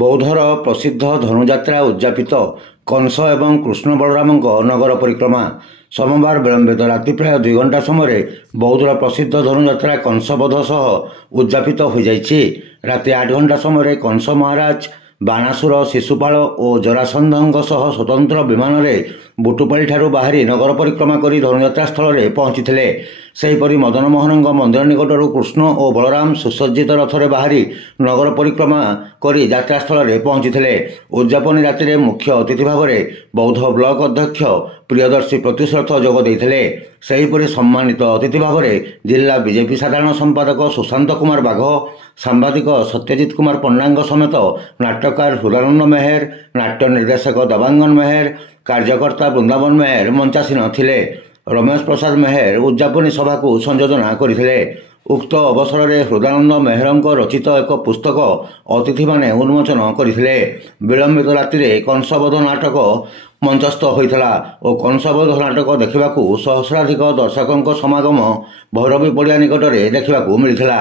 ବୌଦ୍ଧର ପ୍ରସିଦ୍ଧ ଧନୁଯାତ୍ରା ଉଦ୍ଯାପିତ କଂସ ଏବଂ କୃଷ୍ଣ ବଳରାମଙ୍କ ନଗର ପରିକ୍ରମା। ସୋମବାର ବିଳମ୍ବିତ ରାତି ପ୍ରାୟ 2 ଘଣ୍ଟା ସମୟରେ ବୌଦ୍ଧର ପ୍ରସିଦ୍ଧ ଧନୁଯାତ୍ରା କଂସବଧ ସହ ଉଦ୍ଯାପିତ ହୋଇଯାଇଛି। ରାତି 8 ଘଣ୍ଟା ସମୟରେ କଂସ ମହାରାଜ ବାଣାସୁର, ଶିଶୁପାଳ ଓ ଜରାସନ୍ଧଙ୍କ ସହ ସ୍ୱତନ୍ତ୍ର ବିମାନରେ ବୁଟୁପାଲିଠାରୁ ବାହାରି ନଗର ପରିକ୍ରମା କରି ଧନୁଯାତ୍ରା ସ୍ଥଳରେ ପହଞ୍ଚିଥିଲେ। ସେହିପରି ମଦନମୋହନଙ୍କ ମନ୍ଦିର ନିକଟରୁ କୃଷ୍ଣ ଓ ବଳରାମ ସୁସଜ୍ଜିତ ରଥରେ ବାହାରି ନଗର ପରିକ୍ରମା କରି ଯାତ୍ରାସ୍ଥଳରେ ପହଞ୍ଚିଥିଲେ। ଉଦ୍ଯାପନୀ ରାତିରେ ମୁଖ୍ୟ ଅତିଥି ଭାବରେ ବୌଦ୍ଧ ବ୍ଲକ ଅଧ୍ୟକ୍ଷ ପ୍ରିୟଦର୍ଶୀ ପ୍ରତ୍ୟୁଷ ରଥ ଯୋଗ ଦେଇଥିଲେ। ସେହିପରି ସମ୍ମାନିତ ଅତିଥି ଭାବରେ ଜିଲ୍ଲା ବିଜେପି ସାଧାରଣ ସମ୍ପାଦକ ସୁଶାନ୍ତ କୁମାର ବାଘ, ସାମ୍ବାଦିକ ସତ୍ୟଜିତ କୁମାର ପଣ୍ଡାଙ୍କ ସମେତ ନାଟ୍ୟକାର ହୃଦାନନ୍ଦ ମେହେର, ନାଟ୍ୟ ନିର୍ଦ୍ଦେଶକ ଦେବାଙ୍ଗନ ମେହେର, କାର୍ଯ୍ୟକର୍ତ୍ତା ବୃନ୍ଦାବନ ମେହେର ମଞ୍ଚାସୀନ ଥିଲେ। ରମେଶ ପ୍ରସାଦ ମେହେର ଉଦ୍ଯାପନୀ ସଭାକୁ ସଂଯୋଜନା କରିଥିଲେ। ଉକ୍ତ ଅବସରରେ ହୃଦାନନ୍ଦ ମେହେରଙ୍କ ରଚିତ ଏକ ପୁସ୍ତକ ଅତିଥିମାନେ ଉନ୍ମୋଚନ କରିଥିଲେ। ବିଳମ୍ବିତ ରାତିରେ କଂସବଧ ନାଟକ ମଞ୍ଚସ୍ଥ ହୋଇଥିଲା ଓ କଂସବଧ ନାଟକ ଦେଖିବାକୁ ସହସ୍ରାଧିକ ଦର୍ଶକଙ୍କ ସମାଗମ ଭୈରବୀ ପଡ଼ିଆ ନିକଟରେ ଦେଖିବାକୁ ମିଳିଥିଲା।